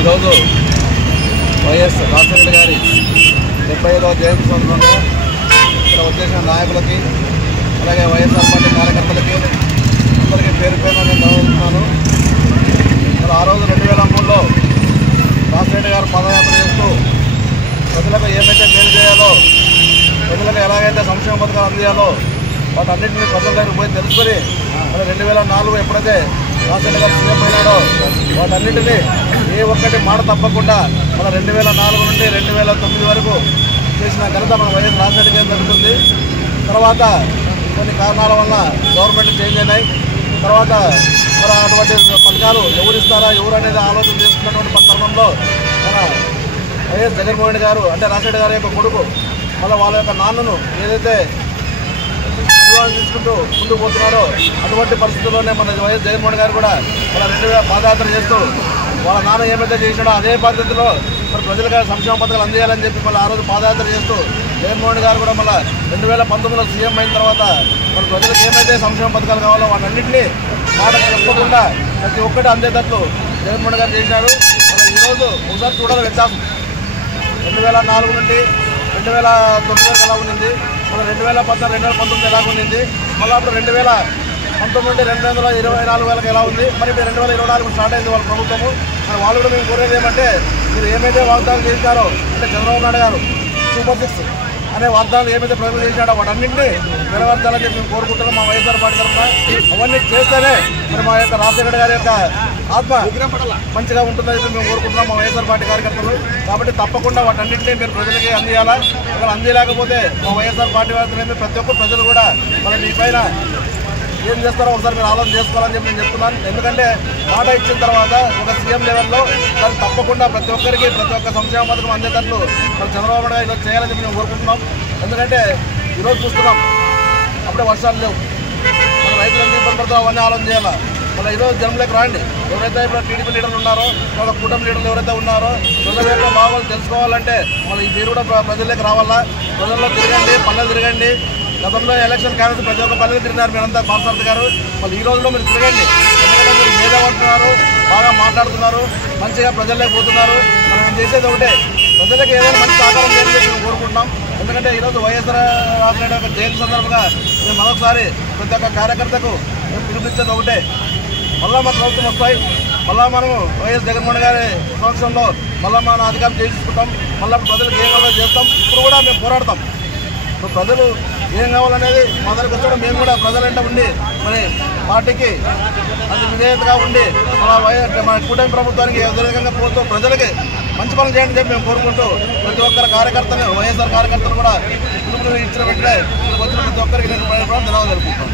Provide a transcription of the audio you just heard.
ఈరోజు వైఎస్ రాజశేఖర గారి 75వ జయంతి సందర్భంగా ఇక్కడ వచ్చేసిన నాయకులకి అలాగే వైఎస్ఆర్ పార్టీ కార్యకర్తలకి అందరికీ పేరు పేరున నేను ధన్యవాదాలు. మరి ఆ రోజు 2003లో రాజశేఖర గారు పాదయాత్ర చేస్తూ ప్రజలకు ఏమైతే మేలు చేయాలో, ప్రజలకు ఎలాగైతే సంక్షేమ పథకాలు అందియాలో వాటన్నింటినీ ప్రజల దగ్గర పోయి తెలుసుకొని మరి 2004 ఎప్పుడైతే రాజశేఖర గారు సీఎం అయినాడో వాటన్నింటినీ ఏ ఒక్కటి మాట తప్పకుండా మన 2004 నుండి 2009 వరకు చేసిన ఘనత మన వైఎస్ రాజశేఖర గారు జరుగుతుంది. తర్వాత కొన్ని కారణాల వల్ల గవర్నమెంట్ చేంజ్ అయినాయి. తర్వాత మరి అటువంటి పథకాలు ఎవరిస్తారా ఎవరు అనేది ఆలోచన చేస్తున్నటువంటి తరుణంలో మన వైఎస్ జగన్మోహన్ రెడ్డి గారు అంటే రాజశేఖర గారి యొక్క కొడుకు మళ్ళీ వాళ్ళ యొక్క నాన్నను ఏదైతే తీసుకుంటూ ముందుకు పోతున్నారో అటువంటి పరిస్థితుల్లోనే మన వైఎస్ జగన్మోహన్ గారు కూడా మన 2000 పాదయాత్ర చేస్తూ వాళ్ళ నాన్న ఏమైతే చేశాడో అదే పద్ధతిలో మరి ప్రజలకు సంక్షేమ పథకాలు అందియాలని చెప్పి మళ్ళీ ఆ రోజు పాదయాత్ర చేస్తూ జగన్మోహన్ గారు కూడా మళ్ళీ 2019లో సీఎం అయిన తర్వాత మరి ప్రజలకు ఏమైతే సంక్షేమ పథకాలు కావాలో వాటన్నింటినీ మాట చెప్పకుండా ప్రతి ఒక్కటి అందేటట్లు జగన్మోహన్ గారు చేశారు. మరి ఈరోజు ఒకసారి చూడాలి వ్యత్యాసం 2004 నుండి 2009 వరకు ఎలా ఉండింది, మళ్ళీ 2014 2019 ఎలా ఉండింది, మళ్ళీ అప్పుడు 2019 నుండి 2024 వరకు ఎలా ఉంది, మరి 2024 స్టార్ట్ అయింది వాళ్ళ ప్రభుత్వము. మరి వాళ్ళు కూడా మేము కోరేది ఏమంటే మీరు ఏమైతే వాగ్దానాలు చేశారో అంటే చంద్రబాబు నాయుడు గారు సూపర్ 6 అనే వాగ్దానాలు ఏమైతే ప్రజలు చేశాడో వాటన్నింటినీ నెరవేర్చాలని చెప్పి మేము కోరుకుంటున్నాం. మా వైఎస్ఆర్ పార్టీ తరఫున అవన్నీ చేస్తేనే మరి మా యొక్క రాజశేఖర గారి యొక్క ఆత్మ మంచిగా ఉంటుందని చెప్పి మేము కోరుకుంటున్నాం మా వైఎస్ఆర్ పార్టీ కార్యకర్తలు. కాబట్టి తప్పకుండా వాటన్నింటినీ మీరు ప్రజలకి అందియాలా. అక్కడ అందిలేకపోతే మా వైఎస్ఆర్ పార్టీ వారితో ప్రతి ఒక్క ప్రజలు కూడా మరి మీ పైన ఏం చేస్తారో ఒకసారి మీరు ఆలోచన చేసుకోవాలని చెప్పి నేను చెప్తున్నాను. ఎందుకంటే మాట ఇచ్చిన తర్వాత ఒక సీఎం లెవెల్లో దాన్ని తప్పకుండా ప్రతి ఒక్కరికి ప్రతి ఒక్క సంక్షేమ పథకం అందేటట్లు మరి చంద్రబాబు నాయుడు ఈరోజు చేయాలని చెప్పి మేము కోరుకుంటున్నాం. ఎందుకంటే ఈరోజు చూస్తున్నాం అప్పుడే వర్షాలు లేవు, మన రైతులు ఎందుకు ఇబ్బంది పడుతుందో అవన్నీ ఆలోచన చేయాలా. మళ్ళీ ఈరోజు జనంలోకి రాండి, ఎవరైతే ఇప్పుడు టీడీపీ లీడర్లు ఉన్నారో వాళ్ళ కూటమి లీడర్లు ఎవరైతే ఉన్నారో ప్రజల యొక్క భావాలు తెలుసుకోవాలంటే మళ్ళీ ఈ మీరు కూడా ప్రజల్లోకి రావాలా. ప్రజల్లో తిరగండి, పల్లెలు తిరగండి. గతంలో ఎలక్షన్ క్యాన్సిల్ ప్రతి ఒక్క పల్లెలు తిరిగినారు మీరంతా పార్సార్థి గారు. మళ్ళీ ఈ రోజులో మీరు తిరగండి, ఎందుకంటే మీరు మేధావంటున్నారు, బాగా మాట్లాడుతున్నారు, మంచిగా ప్రజల్లోకి పోతున్నారు. మనం చేసేది ఒకటే ప్రజలకు ఏదైనా మంచి సహకారం చేయాలని చెప్పి మేము కోరుకుంటున్నాం. ఎందుకంటే ఈరోజు వైఎస్ఆర్ రాజశేఖర యొక్క జయంతి సందర్భంగా మేము మరొకసారి ప్రతి ఒక్క కార్యకర్తకు మేము పిలిపించేది ఒకటే, మళ్ళీ మా ప్రభుత్వం వస్తాయి, మళ్ళీ మనము వైఎస్ జగన్మోహన్ గారి సమక్షంలో మళ్ళీ మన అధికారం చేసుకుంటాం, మళ్ళీ ప్రజలకు ఏం కావాలో చేస్తాం. ఇప్పుడు కూడా మేము పోరాడతాం. ఇప్పుడు ప్రజలు ఏం కావాలనేది మా దగ్గరకు వచ్చాడు, మేము కూడా ప్రజలంటే ఉండి మరి పార్టీకి అది విధేయతగా ఉండి మన కూటమి ప్రభుత్వానికి వ్యతిరేకంగా పోతూ ప్రజలకి మంచి పనులు చేయండి చెప్పి మేము కోరుకుంటూ ప్రతి ఒక్కరి కార్యకర్తలు వైఎస్ఆర్ కార్యకర్తలు కూడా పిలుపుని ఇచ్చిన వెంటనే వచ్చిన ప్రతి ఒక్కరికి నేను ధన్యవాదాలు తెలుపుకుంటాను.